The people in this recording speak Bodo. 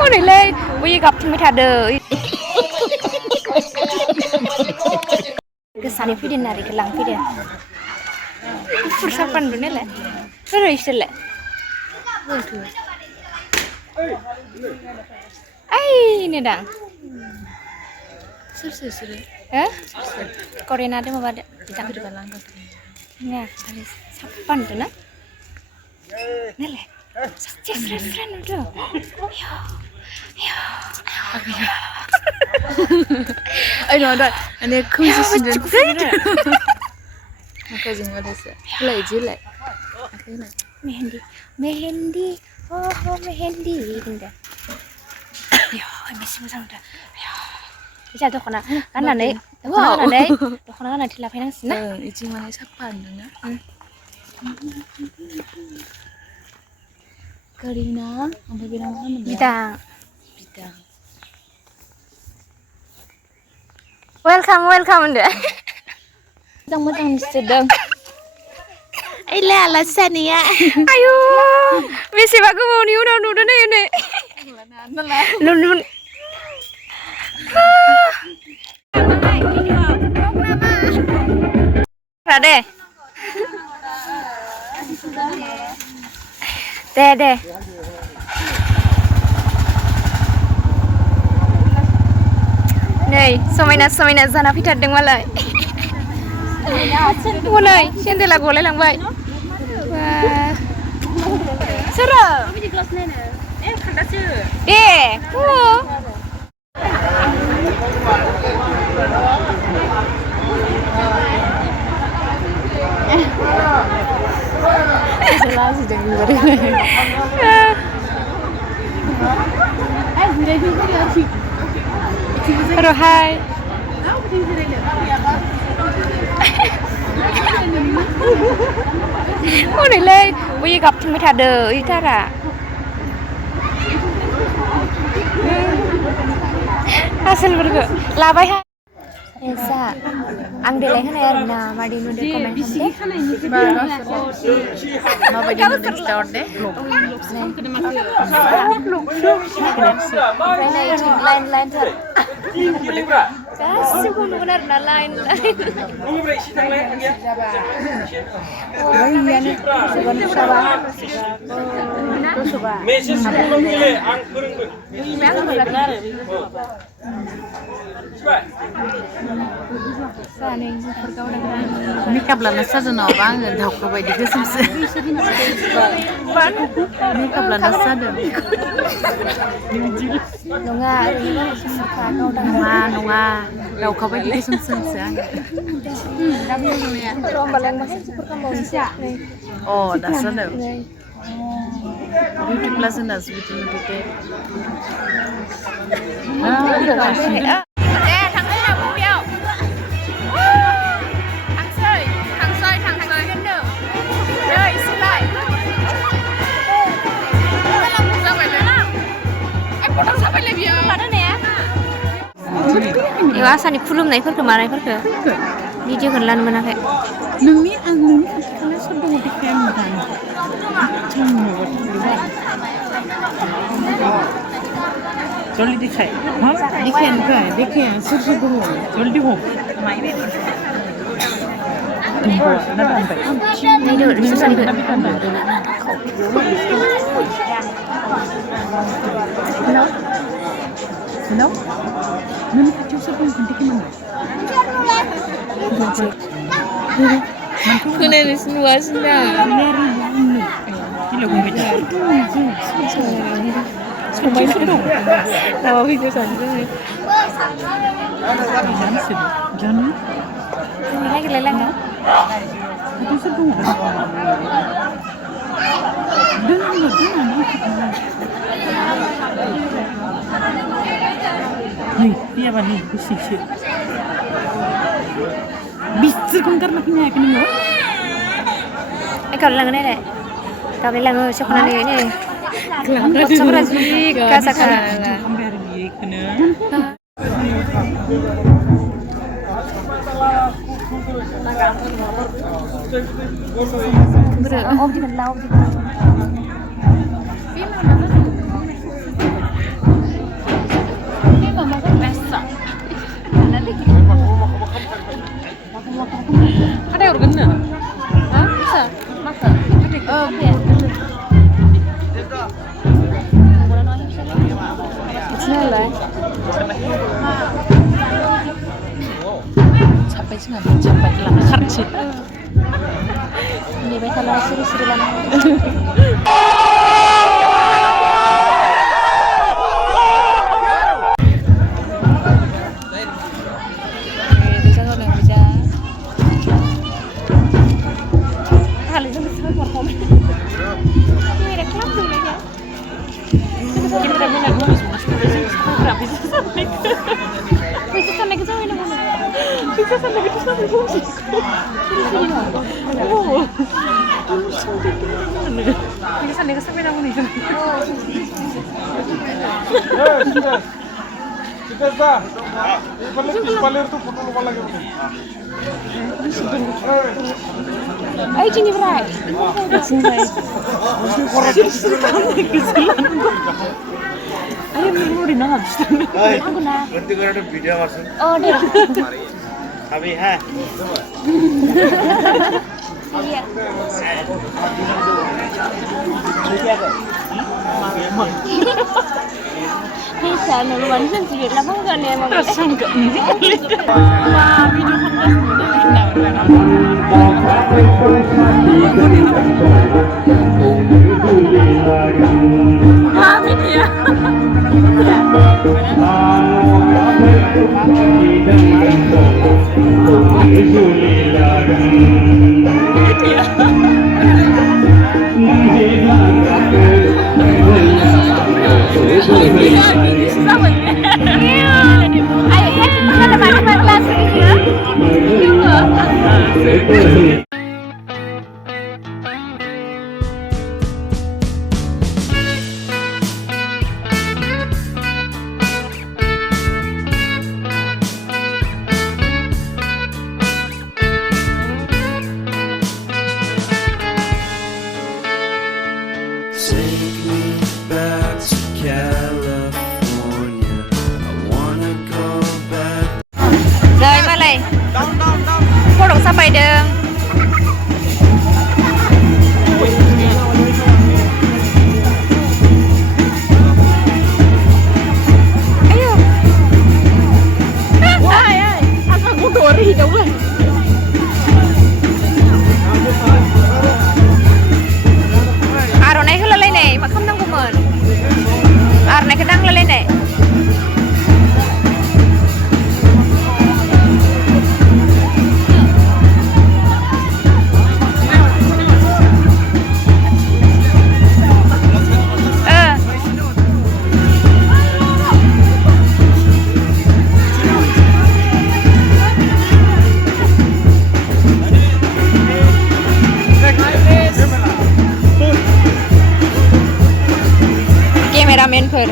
हनैलै बैयो गाबथिंबाय थादों गोसानै फैदों नारेंखौ लांफैदो गुफुर साफा नुनायलाय सोर इसोरलाय ओइनो दां सोर सोर हो करेनादो माबादो बिदां नङा साफा नुदों ना नालाय सासे स्रा स्रा नुदों Ay no, anh ấy không gì xin đến Makanya jangan ada sih. Lagi jelek. Mehendi, mehendi, oh mehendi, gitu. Ya, masih masang dah. Ya, bisa tuh kena, kan nanti, tuh kena nanti lapain nang sini. Iji mana siapa nih? Karina, apa bilang mana? Bidang. Bidang. Welcome deh. Mentang sedang. Ile alasan ya. Ayo, misi bagus mau ni udah nih ini. Nun. Rade. Deh. Nih, समायना जाना फैथारदों मालाय. हनै सेन्देला गलायलांबाय. सोरो? दे. Rohai. हनैलै बैयो गाबथिंबाय थादों इथारा आसोलफोरखौ लाबायहाय एसा आं देलाय होनाय आरोना मादि नुदों कमेन्ट खालामदे माबायदि नुदों खिथाहरदे ओमफ्राय नै इथिं लाइन थार गासिबो नुगोन आरोना लाइन मेकआप लाना साजानावबा आङो दाउखा बायदि गोसोमसो मेकआप लाना सादों नङा ओरैनो नङा दाउखा बायदि गोसोमसोमसो आङो अ दासो जादों बिउटि प्लास होननासो बिदि नुदों Ewa asani खुलुमनायफोरखौ मानायफोरखौ भिडिअ लानो मोनाखै नोंनि खाथिखाला सोर दङ देखाया मोजां जल्दी दिखाए हाँ दिखाया सोर दङ जल्दी हो Hello? Nani kacau siapa yang cantik mana? Kena ni semua sudah. Kilo kumpuja. Sampai itu. Tahu video saja. Jangan. Lagi lelang. Itu sebut. Dengar. Nih, ini apa nih? Bisik. Bisik kan karena punya kan ini. Kalau langan ni, kalau langan sekolah ni. Kot sekolah sih, kasar. Hampir dia kena. Oh, di mana? 하대 오르겠네. 아, bisa. Masa? Bismillah. Capek sih nggak? Capek lahar sih. Ini baca lah siri-siri lama. Bisa kau nggak bisa? Kali itu bisa kau komen. Ini ada klub dulu ya. Kita minat musik, nggak bisa sampai ke. Bisa sampai ke sana mana? Bisa sampai ke sana musik. Oh, bisa sampai ke sana nih. Kita palir tuh foto lupa lagi. Ayo sini berai. Sini berai. Ayo minum di nang. Aku nak. Nanti kalau ada video masuk. Oh deh. Abi ha. Iya. Bisa nuluan sendiri lah bukan ya mama. Sangka. Wah, video Amin ya. Ayo kan kita ada mana kelas ini ya? Take me back to California. I wanna go back. Rồi mà này. Cô đọc sao bài đường? Ayo. Ai ai, asal aku dori dong lah. Aro này cứ lên này mà không đang của mình. Aro này cứ đang lên này. Cameraman per.